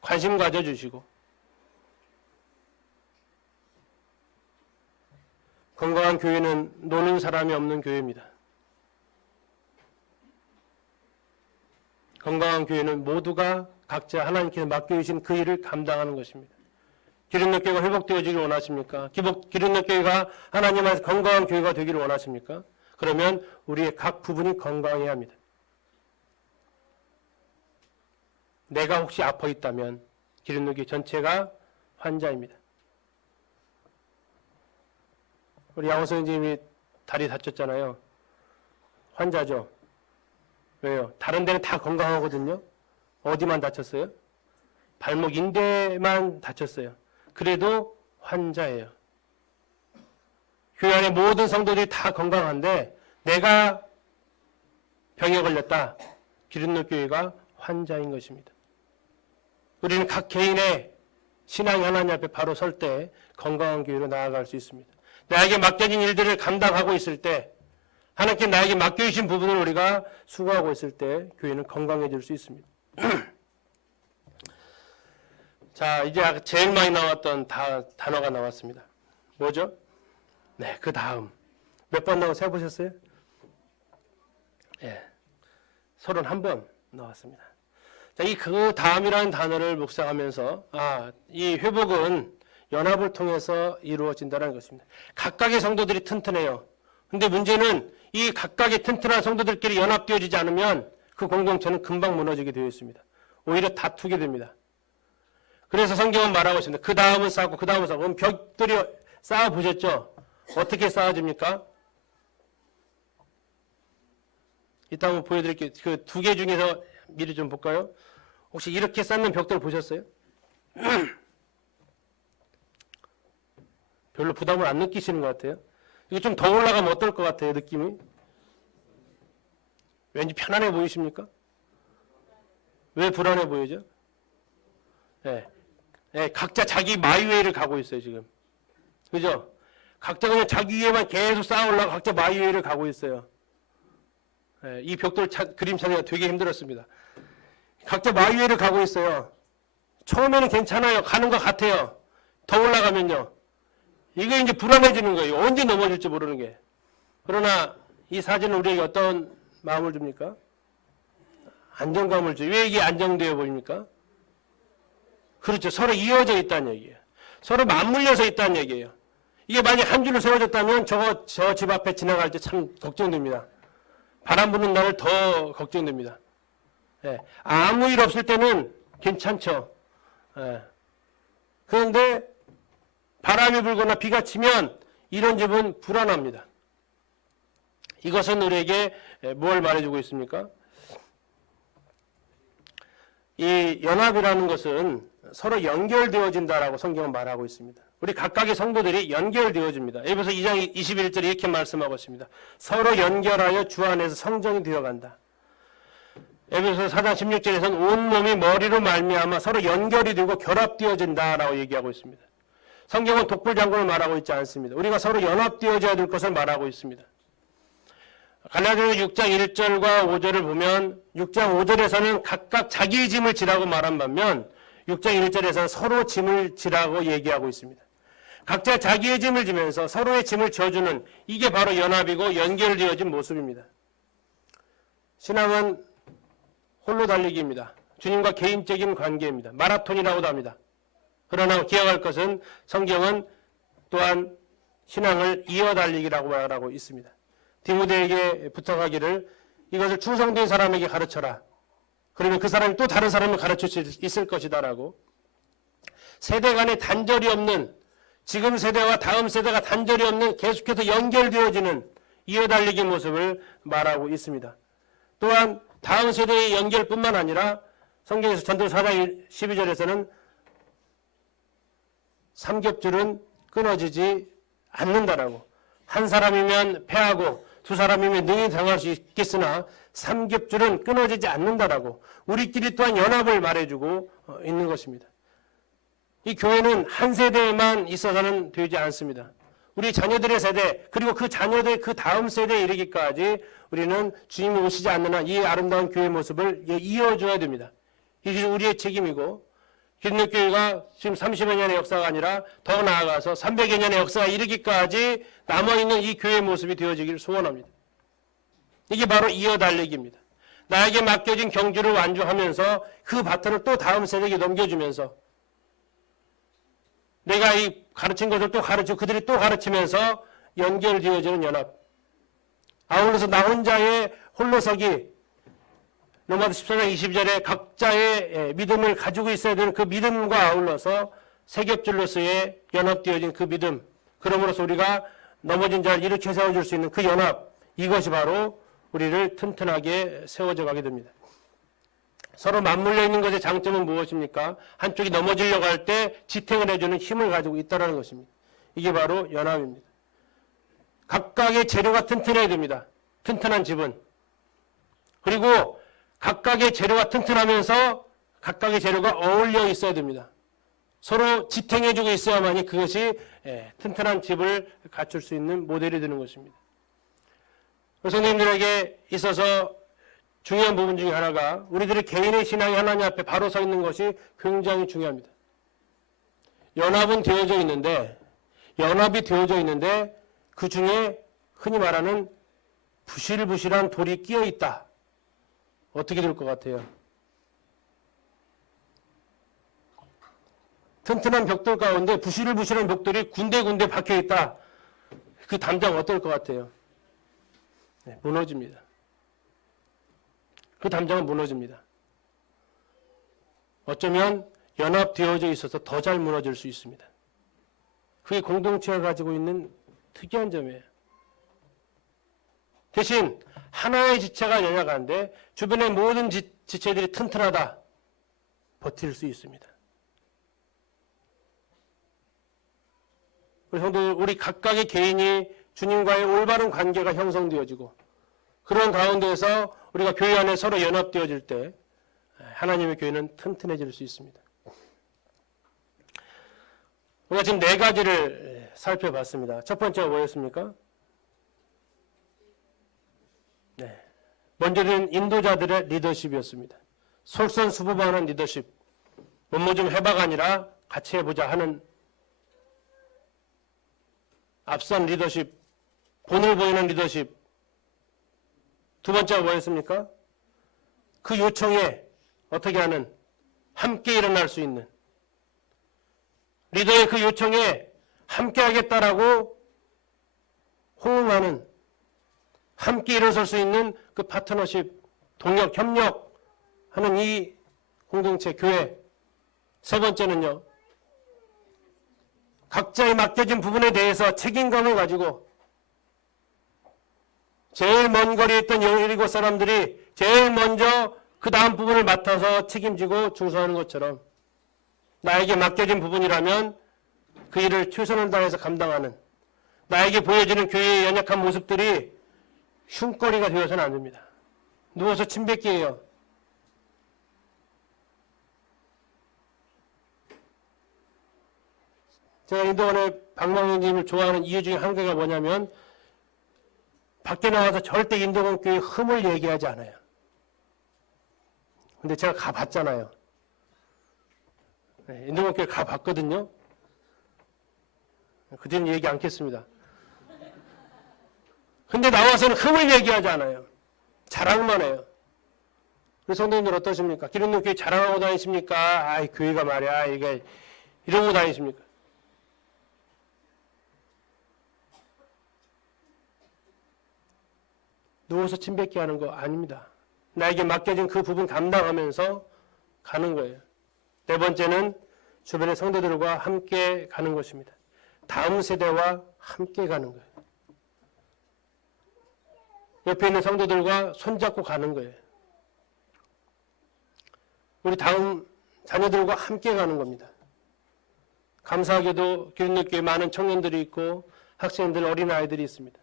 관심 가져주시고 건강한 교회는 노는 사람이 없는 교회입니다. 건강한 교회는 모두가 각자 하나님께서 맡겨주신 그 일을 감당하는 것입니다. 기린노 교회가 회복되어지기를 원하십니까? 기린노 교회가 하나님 안에서 건강한 교회가 되기를 원하십니까? 그러면 우리의 각 부분이 건강해야 합니다. 내가 혹시 아파 있다면 기린노 교회 전체가 환자입니다. 우리 양호 선생님이 다리 다쳤잖아요. 환자죠. 왜요? 다른 데는 다 건강하거든요. 어디만 다쳤어요? 발목 인대만 다쳤어요. 그래도 환자예요. 교회 안에 모든 성도들이 다 건강한데 내가 병에 걸렸다. 기린노 교회가 환자인 것입니다. 우리는 각 개인의 신앙이 하나님 앞에 바로 설 때 건강한 교회로 나아갈 수 있습니다. 나에게 맡겨진 일들을 감당하고 있을 때 하나님께 나에게 맡겨주신 부분을 우리가 수고하고 있을 때 교회는 건강해질 수 있습니다. 자, 이제 제일 많이 나왔던 단어가 나왔습니다. 뭐죠? 네, 그 다음. 몇 번 나오고 세보셨어요? 예, 31번 나왔습니다. 자, 이 그 다음이라는 단어를 묵상하면서, 이 회복은 연합을 통해서 이루어진다는 것입니다. 각각의 성도들이 튼튼해요. 근데 문제는 이 각각의 튼튼한 성도들끼리 연합되어지지 않으면 그 공동체는 금방 무너지게 되어 있습니다. 오히려 다투게 됩니다. 그래서 성경은 말하고 있습니다. 그 다음은 쌓고 그 다음은 쌓고. 그럼 벽들이 쌓아보셨죠? 어떻게 쌓아집니까? 이따 한번 보여드릴게요. 그 두 개 중에서 미리 좀 볼까요? 혹시 이렇게 쌓는 벽들 보셨어요? 별로 부담을 안 느끼시는 것 같아요. 이거 좀 더 올라가면 어떨 것 같아요, 느낌이? 왠지 편안해 보이십니까? 왜 불안해 보이죠? 네. 네, 각자 자기 마이웨이를 가고 있어요, 지금. 그죠? 각자 그냥 자기 위에만 계속 쌓아 올라가 각자 마이웨이를 가고 있어요. 네, 이 벽돌 그림 찾기가 되게 힘들었습니다. 각자 마이웨이를 가고 있어요. 처음에는 괜찮아요. 가는 것 같아요. 더 올라가면요. 이게 이제 불안해지는 거예요. 언제 넘어질지 모르는 게. 그러나 이 사진은 우리에게 어떤 마음을 줍니까? 안정감을 줘요. 왜 이게 안정되어 보입니까? 그렇죠. 서로 이어져 있다는 얘기예요. 서로 맞물려서 있다는 얘기예요. 이게 만약 한 줄로 세워졌다면 저 집 앞에 지나갈 때 참 걱정됩니다. 바람 부는 날을 더 걱정됩니다. 예. 아무 일 없을 때는 괜찮죠. 예. 그런데 바람이 불거나 비가 치면 이런 집은 불안합니다. 이것은 우리에게 뭘 말해주고 있습니까? 이 연합이라는 것은 서로 연결되어진다라고 성경은 말하고 있습니다. 우리 각각의 성도들이 연결되어집니다. 에베소 2장 21절에 이렇게 말씀하고 있습니다. 서로 연결하여 주 안에서 성전이 되어간다. 에베소 4장 16절에서는 온몸이 머리로 말미암아 서로 연결이 되고 결합되어진다라고 얘기하고 있습니다. 성경은 독불장군을 말하고 있지 않습니다. 우리가 서로 연합되어져야 될 것을 말하고 있습니다. 갈라디아서 6장 1절과 5절을 보면 6장 5절에서는 각각 자기의 짐을 지라고 말한 반면 6장 1절에서는 서로 짐을 지라고 얘기하고 있습니다. 각자 자기의 짐을 지면서 서로의 짐을 져주는 이게 바로 연합이고 연결되어진 모습입니다. 신앙은 홀로 달리기입니다. 주님과 개인적인 관계입니다. 마라톤이라고도 합니다. 그러나 기억할 것은 성경은 또한 신앙을 이어 달리기라고 말하고 있습니다. 디모데에게 부탁하기를 이것을 충성된 사람에게 가르쳐라. 그러면 그 사람이 또 다른 사람을 가르칠 수 있을 것이다라고. 세대 간의 단절이 없는, 지금 세대와 다음 세대가 단절이 없는 계속해서 연결되어지는 이어달리기 모습을 말하고 있습니다. 또한 다음 세대의 연결뿐만 아니라 성경에서 전도서 4장 12절에서는 삼겹줄은 끊어지지 않는다라고. 한 사람이면 패하고 두 사람이면 능히 당할 수 있겠으나 삼겹줄은 끊어지지 않는다라고 우리끼리 또한 연합을 말해주고 있는 것입니다. 이 교회는 한 세대에만 있어서는 되지 않습니다. 우리 자녀들의 세대, 그리고 그 자녀들 그 다음 세대에 이르기까지 우리는 주님이 오시지 않는 한 이 아름다운 교회의 모습을 이어줘야 됩니다. 이게 우리의 책임이고, 기독교회가 지금 30여 년의 역사가 아니라 더 나아가서 300여 년의 역사가 이르기까지 남아있는 이 교회의 모습이 되어지기를 소원합니다. 이게 바로 이어달리기입니다. 나에게 맡겨진 경주를 완주하면서 그 바톤을 또 다음 세대에게 넘겨주면서 내가 이 가르친 것을 또 가르치고 그들이 또 가르치면서 연결되어지는 연합. 아울러서 나 혼자의 홀로서기, 로마서 14장 22절에 각자의 믿음을 가지고 있어야 되는 그 믿음과 아울러서 세겹줄로서의 연합되어진 그 믿음, 그러므로서 우리가 넘어진 자를 일으켜 세워줄 수 있는 그 연합, 이것이 바로 우리를 튼튼하게 세워져 가게 됩니다. 서로 맞물려 있는 것의 장점은 무엇입니까? 한쪽이 넘어지려고 할 때 지탱을 해주는 힘을 가지고 있다는 것입니다. 이게 바로 연합입니다. 각각의 재료가 튼튼해야 됩니다. 튼튼한 집은. 그리고 각각의 재료가 튼튼하면서 각각의 재료가 어울려 있어야 됩니다. 서로 지탱해주고 있어야만이 그것이 튼튼한 집을 갖출 수 있는 모델이 되는 것입니다. 성도님들에게 있어서 중요한 부분 중에 하나가 우리들의 개인의 신앙이 하나님 앞에 바로 서 있는 것이 굉장히 중요합니다. 연합은 되어져 있는데, 연합이 되어져 있는데 그 중에 흔히 말하는 부실부실한 돌이 끼어 있다. 어떻게 될 것 같아요? 튼튼한 벽돌 가운데 부실부실한 벽돌이 군데군데 박혀 있다. 그 담장 어떨 것 같아요? 네, 무너집니다. 그 담장은 무너집니다. 어쩌면 연합되어져 있어서 더 잘 무너질 수 있습니다. 그게 공동체가 가지고 있는 특이한 점이에요. 대신 하나의 지체가 연약한데 주변의 모든 지체들이 튼튼하다. 버틸 수 있습니다. 우리 각각의 개인이 주님과의 올바른 관계가 형성되어지고 그런 가운데에서 우리가 교회 안에 서로 연합되어질 때 하나님의 교회는 튼튼해질 수 있습니다. 우리가 지금 4가지를 살펴봤습니다. 첫 번째가 뭐였습니까? 네. 먼저는 인도자들의 리더십이었습니다. 솔선수범하는 리더십. 뭐 좀 해봐가 아니라 같이 해보자 하는 앞선 리더십, 본을 보이는 리더십. 두 번째가 뭐였습니까? 그 요청에 어떻게 하는, 함께 일어날 수 있는, 리더의 그 요청에 함께 하겠다라고 호응하는, 함께 일어설 수 있는 그 파트너십, 동력, 협력하는 이 공동체, 교회. 세 번째는요, 각자의 맡겨진 부분에 대해서 책임감을 가지고 제일 먼 거리에 있던 여리고 사람들이 제일 먼저 그 다음 부분을 맡아서 책임지고 충성하는 것처럼 나에게 맡겨진 부분이라면 그 일을 최선을 다해서 감당하는, 나에게 보여지는 교회의 연약한 모습들이 흉거리가 되어서는 안 됩니다. 누워서 침 뱉기예요. 제가 인도원의 박망현님을 좋아하는 이유 중에 한 개가 뭐냐면 밖에 나와서 절대 인도원 교회 흠을 얘기하지 않아요. 근데 제가 가봤잖아요. 네, 인도원 교회 가봤거든요. 그 뒤는 얘기 않겠습니다. 근데 나와서는 흠을 얘기하지 않아요. 자랑만 해요. 그래서 성도님들 어떠십니까? 기름동 교회 자랑하고 다니십니까? 아이, 교회가 말이야, 이게 이러고 다니십니까? 누워서 침뱉게 하는 거 아닙니다. 나에게 맡겨진 그 부분 감당하면서 가는 거예요. 네 번째는 주변의 성도들과 함께 가는 것입니다. 다음 세대와 함께 가는 거예요. 옆에 있는 성도들과 손잡고 가는 거예요. 우리 다음 자녀들과 함께 가는 겁니다. 감사하게도 기름교회에 많은 청년들이 있고 학생들, 어린아이들이 있습니다.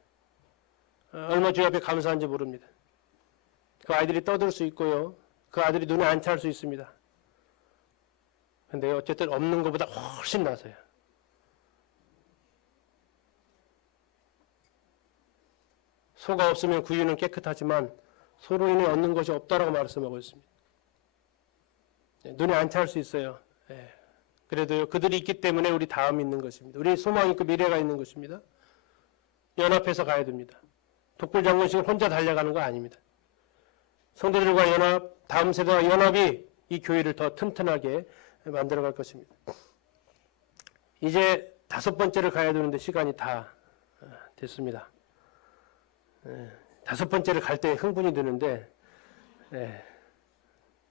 얼마 주여 앞에 감사한지 모릅니다. 그 아이들이 떠들 수 있고요. 그 아이들이 눈에 안 찰 수 있습니다. 근데 어쨌든 없는 것보다 훨씬 나서요. 소가 없으면 구유는 깨끗하지만 소로 인해 얻는 것이 없다라고 말씀하고 있습니다. 눈에 안 차올 수 있어요. 그래도 그들이 있기 때문에 우리 다음이 있는 것입니다. 우리 소망이 있고 미래가 있는 것입니다. 연합해서 가야 됩니다. 독불장군식으로 혼자 달려가는 거 아닙니다. 성도들과 연합, 다음 세대와 연합이 이 교회를 더 튼튼하게 만들어갈 것입니다. 이제 5번째를 가야 되는데 시간이 다 됐습니다. 5번째를 갈 때 흥분이 드는데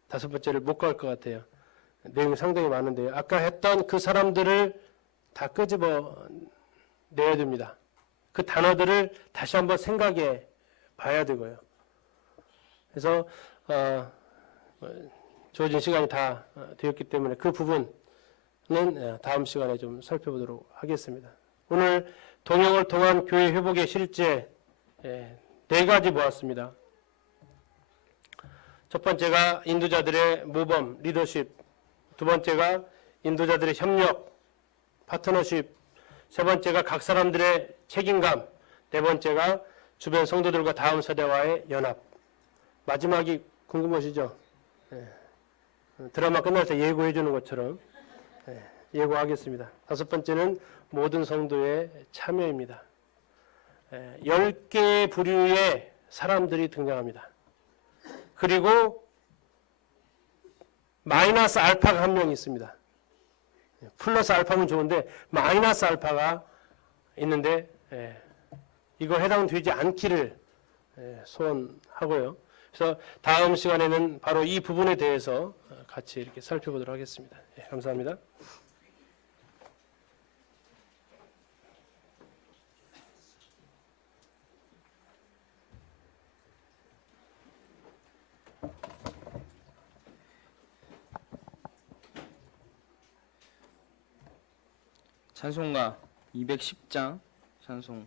5번째를 못 갈 것 같아요. 내용이 상당히 많은데요. 아까 했던 그 사람들을 다 끄집어 내야 됩니다. 그 단어들을 다시 한번 생각해 봐야 되고요. 그래서 주어진 시간이 다 되었기 때문에 그 부분은 다음 시간에 좀 살펴보도록 하겠습니다. 오늘 동역을 통한 교회 회복의 실제 4가지 모았습니다. 첫 번째가 인도자들의 모범, 리더십. 두 번째가 인도자들의 협력, 파트너십. 세 번째가 각 사람들의 책임감. 네 번째가 주변 성도들과 다음 세대와의 연합. 마지막이 궁금하시죠? 드라마 끝날 때 예고해 주는 것처럼 예고하겠습니다. 5번째는 모든 성도의 참여입니다. 10개의 부류의 사람들이 등장합니다. 그리고 마이너스 알파가 한 명 있습니다. 플러스 알파면 좋은데 마이너스 알파가 있는데 이거 해당되지 않기를 소원하고요. 그래서 다음 시간에는 바로 이 부분에 대해서 같이 이렇게 살펴보도록 하겠습니다. 감사합니다. 찬송가 210장 찬송